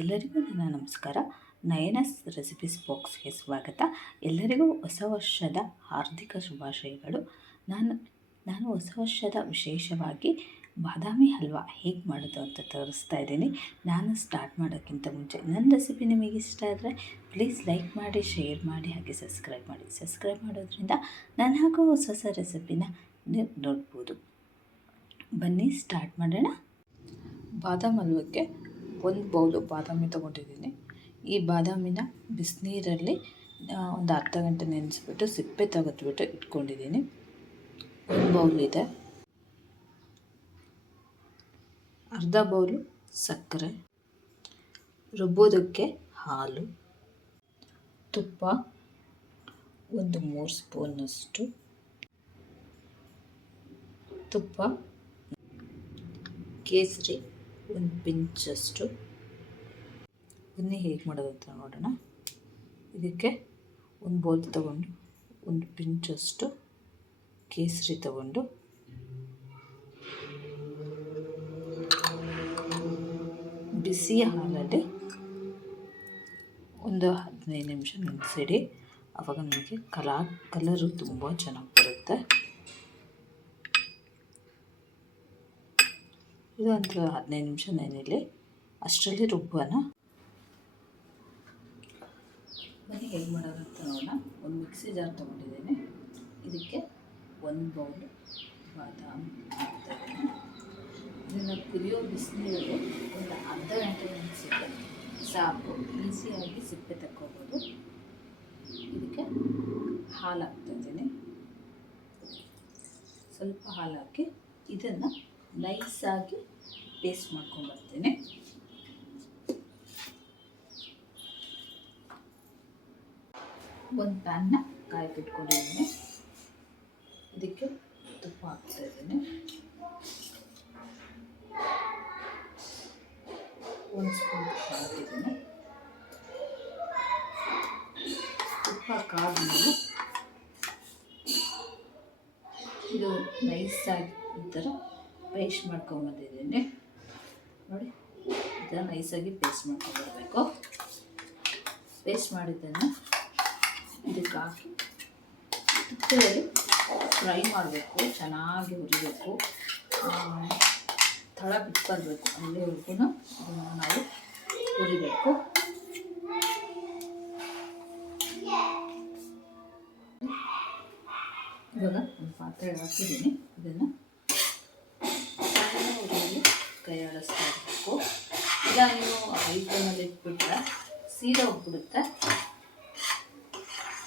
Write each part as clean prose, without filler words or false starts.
ಎಲ್ಲರಿಗೂ ನನ್ನ ನಮಸ್ಕಾರ. ನಯನಸ್ ರೆಸಿಪೀಸ್ ಬಾಕ್ಸ್ಗೆ ಸ್ವಾಗತ. ಎಲ್ಲರಿಗೂ ಹೊಸ ವರ್ಷದ ಹಾರ್ದಿಕ ಶುಭಾಶಯಗಳು. ನಾನು ಹೊಸ ವರ್ಷದ ವಿಶೇಷವಾಗಿ ಬಾದಾಮಿ ಹಲ್ವಾ ಹೇಗೆ ಮಾಡೋದು ಅಂತ ತೋರಿಸ್ತಾ ಇದ್ದೀನಿ. ನಾನು ಸ್ಟಾರ್ಟ್ ಮಾಡೋಕ್ಕಿಂತ ಮುಂಚೆ ನನ್ನ ರೆಸಿಪಿ ನಿಮಗೆ ಇಷ್ಟ ಆದರೆ ಪ್ಲೀಸ್ ಲೈಕ್ ಮಾಡಿ, ಶೇರ್ ಮಾಡಿ, ಹಾಗೆ ಸಬ್ಸ್ಕ್ರೈಬ್ ಮಾಡಿ. ಸಬ್ಸ್ಕ್ರೈಬ್ ಮಾಡೋದ್ರಿಂದ ನಾನು ಹಾಕೋ ಹೊಸ ಹೊಸ ರೆಸಿಪಿನ ನೀವು ನೋಡ್ಬೋದು. ಬನ್ನಿ ಸ್ಟಾರ್ಟ್ ಮಾಡೋಣ. ಬಾದಾಮಿ ಹಲ್ವಕ್ಕೆ ಒಂದು ಬೌಲು ಬಾದಾಮಿ ತೊಗೊಂಡಿದ್ದೀನಿ. ಈ ಬಾದಾಮಿನ ಬಿಸಿನೀರಲ್ಲಿ ಒಂದು ಅರ್ಧ ಗಂಟೆ ನೆನೆಸ್ಬಿಟ್ಟು ಸಿಪ್ಪೆ ತೆಗೆದ್ಬಿಟ್ಟು ಇಟ್ಕೊಂಡಿದ್ದೀನಿ. ಒಂದು ಬೌಲ್ ಇದೆ. ಅರ್ಧ ಬೌಲು ಸಕ್ಕರೆ, ರುಬ್ಬೋದಕ್ಕೆ ಹಾಲು, ತುಪ್ಪ ಒಂದು 3 ಸ್ಪೂನಷ್ಟು ತುಪ್ಪ, ಕೇಸರಿ ಒಂದು ಪಿಂಚಷ್ಟು. ಬನ್ನಿ ಹೇಗೆ ಮಾಡೋದು ಅಂತ ನೋಡೋಣ. ಇದಕ್ಕೆ ಒಂದು ಬೌಲ್ ತಗೊಂಡು ಒಂದು ಪಿಂಚಷ್ಟು ಕೇಸರಿ ತಗೊಂಡು ಬಿಸಿ ಹಾಲಲ್ಲಿ ಒಂದು 15 ನಿಮಿಷ ನೆನೆಸಿಡಿ. ಆವಾಗ ನಮಗೆ ಕಲರು ತುಂಬ ಚೆನ್ನಾಗಿ ಬರುತ್ತೆ. ಇದೊಂದು 15 ನಿಮಿಷ ನೆನೆಯಲಿ. ಅಷ್ಟರಲ್ಲಿ ರುಬ್ಬೋಣ. ಬನ್ನಿ ಹೇಗೆ ಮಾಡೋದು ಅಂತ ನೋಡೋಣ. ಒಂದು ಮಿಕ್ಸಿ ಜಾರ್ ತೊಗೊಂಡಿದ್ದೀನಿ. ಇದಕ್ಕೆ ಒಂದು ಬೌಲ್ ಬಾದಾಮಿ ಹಾಕ್ತಾಯಿದ್ದೀನಿ. ಇದನ್ನು ಕುದಿಯೋ ಬಿಸಿನೀರಲ್ಲಿ ಒಂದು ಅರ್ಧ ಗಂಟೆ ನೆನೆಸಿದ್ರೆ ಸಾಕು. ಈಸಿಯಾಗಿ ಸಿಪ್ಪೆ ತಕ್ಕೋಬೋದು. ಇದಕ್ಕೆ ಹಾಲು ಹಾಕ್ತಾಯಿದ್ದೀನಿ. ಸ್ವಲ್ಪ ಹಾಲು ಹಾಕಿ ಇದನ್ನು ನೈಸಾಗಿ ಪೇಸ್ಟ್ ಮಾಡ್ಕೊಂಡ್ಬರ್ತೀನಿ. ಒಂದು ಪ್ಯಾನ್ನ ಕಾಯಕ್ಕಿಟ್ಕೊಂಡಿದ್ದೀನಿ. ಇದಕ್ಕೆ ತುಪ್ಪ ಹಾಕ್ತಾಯಿದ್ದೀನಿ. ಒಂದು ಸ್ಪೂನ್ ತುಪ್ಪ ಹಾಕಿದ್ದೀನಿ. ತುಪ್ಪ ಕಾದ್ಮೇಲೆ ಇದು ನೈಸಾಗಿ ಈ ಥರ ಪೇಸ್ಟ್ ಮಾಡ್ಕೊಂಬಂದಿದ್ದೀನಿ ನೋಡಿ. ಇದನ್ನು ನೈಸಾಗಿ ಪೇಸ್ಟ್ ಮಾಡ್ಕೊಂಬರ್ಬೇಕು. ಪೇಸ್ಟ್ ಮಾಡಿದ್ದನ್ನು ಇದಕ್ಕೆ ಹಾಕಿ ತುಪ್ಪದಲ್ಲಿ ಫ್ರೈ ಮಾಡಬೇಕು. ಚೆನ್ನಾಗಿ ಹುರಿಬೇಕು. ತಳ ಬಿಟ್ಬರ್ಬೇಕು. ಅಲ್ಲಿವರೆಗೂ ಇದನ್ನು ನಾವು ಹುರಿಬೇಕು. ಇವಾಗ ಒಂದು ಪಾತ್ರೆ ಹಾಕಿದ್ದೀನಿ. ಇದನ್ನು ಉರಿಯಲ್ಲಿ ಕೈ ಆಡಿಸ್ತಾ ಇರಬೇಕು. ಈಗ ನೀವು ಹೈ ಫ್ಲೇಮಲ್ಲಿ ಇಟ್ಬಿಟ್ರೆ ಸೀದಾ ಹೋಗ್ಬಿಡುತ್ತೆ.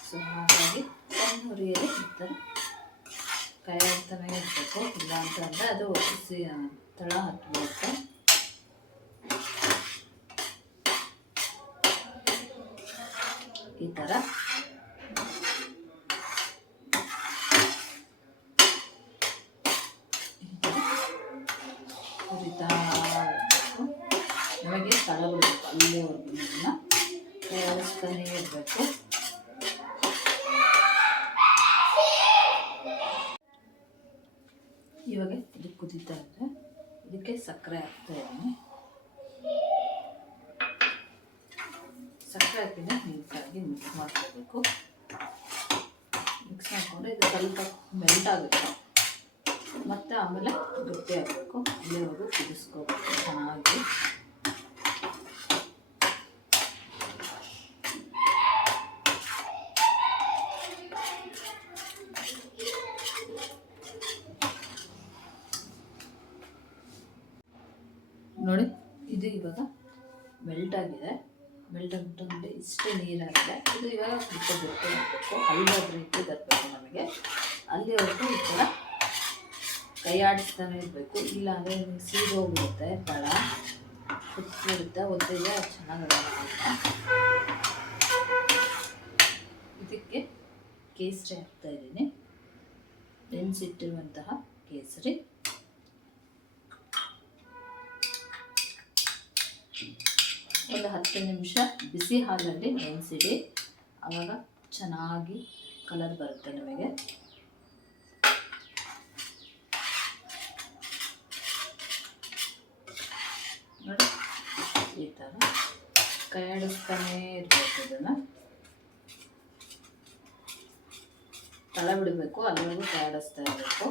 ಸೊ ಹಾಗಾಗಿ ಸಣ್ಣ ಉರಿಯಲ್ಲಿ ಈ ಥರ ಕೈ ಆಡ್ತಾನೆ ಇರಬೇಕು. ಇಲ್ಲ ಅಂತಂದರೆ ಅದು ತಳ ಹತ್ಬಿಡುತ್ತೆ. ಈ ಥರ ಹುರಿತಾ ಇರಬೇಕು. ನಮಗೆ ತಳ ಬಿಡಬೇಕು. ಅಲ್ಲಿವರೆಗೂ ಇದನ್ನು ತಯಾರಿಸ್ತಾನೇ ಇರಬೇಕು. ಇವಾಗ ಇದು ಕುದೀತಾ ಇದ್ದರೆ ಇದಕ್ಕೆ ಸಕ್ಕರೆ ಹಾಕ್ತಾಯಿದ್ದೀನಿ. ಸಕ್ಕರೆ ಹಾಕಿದ್ರೆ ನೀಟಾಗಿ ಮಿಕ್ಸ್ ಮಾಡ್ಕೋಬೇಕು. ಮಿಕ್ಸ್ ಮಾಡಿಕೊಂಡು ಇದು ಸ್ವಲ್ಪ ಮೆಲ್ಟ್ ಆಗುತ್ತೆ. ಮತ್ತು ಆಮೇಲೆ ಗಟ್ಟಿ ಆಗಬೇಕು. ಇಲ್ಲಿವರೆಗೂ ಕುದಿಸ್ಕೋಬೇಕು ಚೆನ್ನಾಗಿ. ನೋಡಿ, ಇದು ಇವಾಗ ಮೆಲ್ಟ್ ಆಗಿದೆ. ಮೆಲ್ಟ್ ಆಗಿಬಿಟ್ಟು ಇಷ್ಟೇ ನೀರಾಗಿದೆ. ಇದು ಇವಾಗ ಸ್ವಲ್ಪ ಗಟ್ಟಿ ಆಗಬೇಕು. ಹಲ್ವಾದ ರೀತಿ ತರಬೇಕು ನಮಗೆ. ಅಲ್ಲಿವರೆಗೂ ಈ ಥರ ಕೈ ಆಡಿಸ್ತಾನೆ ಇರಬೇಕು. ಇಲ್ಲ ಅಂದರೆ ನಿಮಗೆ ಸೀದೋಗ್ಬಿಡುತ್ತೆ. ತಳ ಕುತ್ಬಿಡುತ್ತೆ. ಒತ್ತಿಗೆ ಚೆನ್ನಾಗಿ. ಇದಕ್ಕೆ ಕೇಸರಿ ಹಾಕ್ತಾಯಿದ್ದೀನಿ. ನೆನೆಸಿಟ್ಟಿರುವಂತಹ ಕೇಸರಿ. ಒಂದು 10 ನಿಮಿಷ ಬಿಸಿ ಹಾಲಲ್ಲಿ ನೆನೆಸಿಡಿ. ಆವಾಗ ಚೆನ್ನಾಗಿ ಕಲರ್ ಬರುತ್ತೆ ನಮಗೆ. ನೋಡಿ ಈ ಥರ ಕೈ ಆಡಿಸ್ತಾನೇ ಇರಬೇಕು. ಇದನ್ನು ತಳ ಬಿಡಬೇಕು, ಅಲ್ಲಿವರೆಗೂ ಕೈ ಆಡಿಸ್ತಾ ಇರಬೇಕು.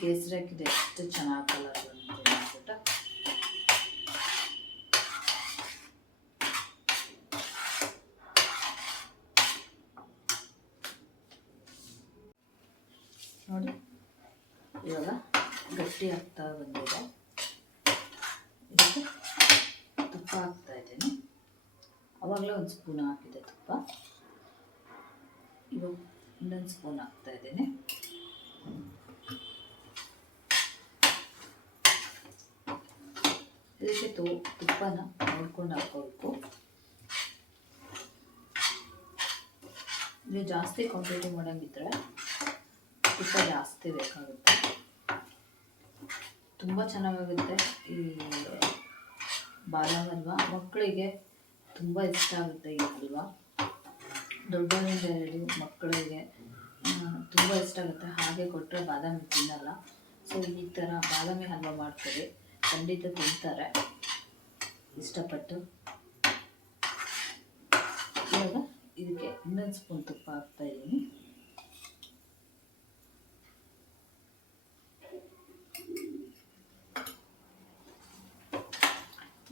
ಕೇಸರಿ ಹಾಕಿದೆ ಎಷ್ಟು ಚೆನ್ನಾಗಿ ಕಲರ್ ಬಂದಿದೆ ಅಂದ್ಬಿಟ್ಟು ನೋಡಿ. ಇವಾಗ ಗಟ್ಟಿ ಆಗ್ತಾ ಬಂದಿದೆ. ಇದಕ್ಕೆ ತುಪ್ಪ ಹಾಕ್ತಾ ಇದ್ದೀನಿ. ಆವಾಗಲೇ ಒಂದು ಸ್ಪೂನ್ ಹಾಕಿದೆ ತುಪ್ಪ, ಇವಾಗ ಇನ್ನೊಂದು ಸ್ಪೂನ್ ಹಾಕ್ತಾ ಇದ್ದೀನಿ. ಇದಕ್ಕೆ ತುಪ್ಪನ ನೋಡ್ಕೊಂಡು ಹಾಕೋಬೇಕು. ನೀವು ಜಾಸ್ತಿ ಕ್ವಾಂಟಿಟಿ ಮಾಡೋಂಗಿದ್ರೆ ತುಪ್ಪ ಜಾಸ್ತಿ ಬೇಕಾಗುತ್ತೆ. ತುಂಬ ಚೆನ್ನಾಗಾಗುತ್ತೆ ಈ ಬಾದಾಮಿ ಹಲ್ವಾ. ಮಕ್ಕಳಿಗೆ ತುಂಬ ಇಷ್ಟ ಆಗುತ್ತೆ ಈ ಹಲ್ವಾ. ದೊಡ್ಡವರಿಂದ ಹಿಡಿದು ಮಕ್ಕಳಿಗೆ ತುಂಬ ಇಷ್ಟ ಆಗುತ್ತೆ. ಹಾಗೆ ಕೊಟ್ಟರೆ ಬಾದಾಮಿ ತಿನ್ನಲ್ಲ. ಸೊ ಈ ಥರ ಬಾದಾಮಿ ಹಲ್ವಾ ಮಾಡ್ಕೊಡಿ, ಖಂಡಿತ ತಿಂತಾರೆ ಇಷ್ಟಪಟ್ಟು. ಇವಾಗ ಇದಕ್ಕೆ ಇನ್ನೊಂದು ಸ್ಪೂನ್ ತುಪ್ಪ ಹಾಕ್ತಾ ಇದ್ದೀನಿ.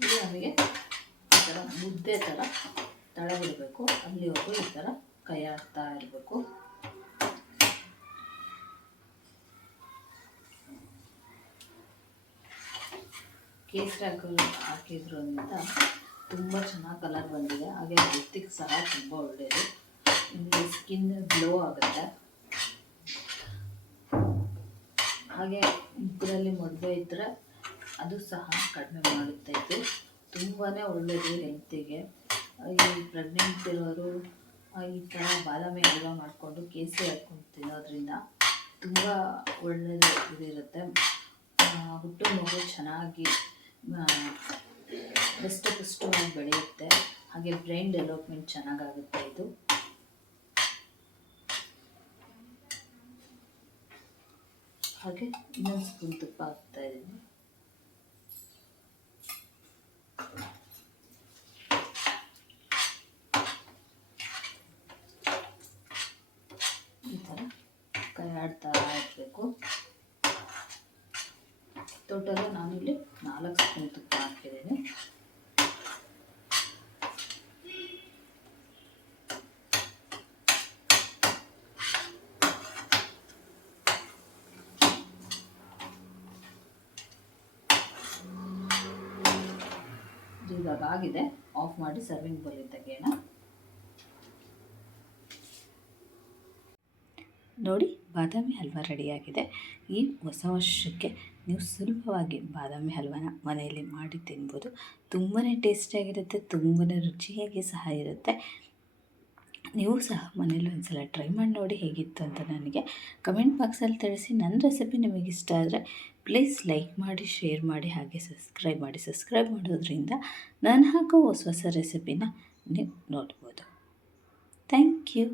ಇದು ನಮಗೆ ಈ ಥರ ಮುದ್ದೆ ಥರ ತಳ ಬಿಡಬೇಕು. ಅಲ್ಲಿವರೆಗೂ ಈ ಥರ ಕೈ ಆಡ್ತಾ ಇರಬೇಕು. ಕೇಸರಿ ಹಾಕಿದ್ರಿಂದ ತುಂಬ ಚೆನ್ನಾಗಿ ಕಲರ್ ಬಂದಿದೆ. ಹಾಗೆ ಹೆಲ್ತಿಗೆ ಸಹ ತುಂಬ ಒಳ್ಳೆಯದು. ನಿಮಗೆ ಸ್ಕಿನ್ ಗ್ಲೋ ಆಗುತ್ತೆ. ಹಾಗೆ ಮುಖದಲ್ಲಿ ಮೊಡವೆ ಇದ್ದರೆ ಅದು ಸಹ ಕಡಿಮೆ ಮಾಡುತ್ತೆ. ಇದು ತುಂಬಾ ಒಳ್ಳೆಯದು ಹೆಲ್ತಿಗೆ. ಈ ಪ್ರೆಗ್ನೆಂಟ್ ಇರೋರು ಈ ಥರ ಬಾದಾಮಿ ಹಲ್ವಾ ಮಾಡಿಕೊಂಡು ಕೇಸರಿ ಹಾಕ್ಕೊಂಡು ತಿನ್ನೋದ್ರಿಂದ ತುಂಬ ಒಳ್ಳೆಯದು ಇದಿರುತ್ತೆ. ಹುಟ್ಟು ಮಗು ಚೆನ್ನಾಗಿ ದಷ್ಟಪುಷ್ಟವಾಗಿ ಬೆಳೆಯುತ್ತೆ. ಹಾಗೆ ಬ್ರೈನ್ ಡೆವಲಪ್ಮೆಂಟ್ ಚೆನ್ನಾಗಾಗುತ್ತೆ. ಇದು ಹಾಗೆ ಇನ್ನೊಂದು ಸ್ಪೂನ್ ತುಪ್ಪ ಹಾಕ್ತಾ ಇದ್ದೀನಿ. ಈ ಥರ ಕೈ ಆಡ್ತಾ ಇರಬೇಕು. ಟೋಟಲ್ ನಾನಿಲ್ಲಿ 4 ಸ್ಪೂನ್ ತುಪ್ಪ ಹಾಕಿದ್ದೀನಿ. ಇವಾಗ ಆಗಿದೆ. ಆಫ್ ಮಾಡಿ ಸರ್ವಿಂಗ್ ಬೌಲಿಗೆ ತೆಗೆಯೋಣ. ನೋಡಿ, ಬಾದಾಮಿ ಹಲ್ವಾ ರೆಡಿಯಾಗಿದೆ. ಈ ಹೊಸ ವರ್ಷಕ್ಕೆ ನೀವು ಸುಲಭವಾಗಿ ಬಾದಾಮಿ ಹಲ್ವಾನ ಮನೆಯಲ್ಲಿ ಮಾಡಿ ತಿನ್ಬೋದು. ತುಂಬಾ ಟೇಸ್ಟಿಯಾಗಿರುತ್ತೆ, ತುಂಬಾ ರುಚಿಯಾಗಿ ಸಹ ಇರುತ್ತೆ. ನೀವು ಸಹ ಮನೇಲಿ ಒಂದ್ಸಲ ಟ್ರೈ ಮಾಡಿ ನೋಡಿ ಹೇಗಿತ್ತು ಅಂತ ನನಗೆ ಕಮೆಂಟ್ ಬಾಕ್ಸಲ್ಲಿ ತಿಳಿಸಿ. ನನ್ನ ರೆಸಿಪಿ ನಿಮಗೆ ಇಷ್ಟ ಆದರೆ ಪ್ಲೀಸ್ ಲೈಕ್ ಮಾಡಿ, ಶೇರ್ ಮಾಡಿ, ಹಾಗೆ ಸಬ್ಸ್ಕ್ರೈಬ್ ಮಾಡಿ. ಸಬ್ಸ್ಕ್ರೈಬ್ ಮಾಡೋದ್ರಿಂದ ನಾನು ಹಾಕೋ ಹೊಸ ಹೊಸ ರೆಸಿಪಿನ ನೀವು ನೋಡ್ಬೋದು. Thank you.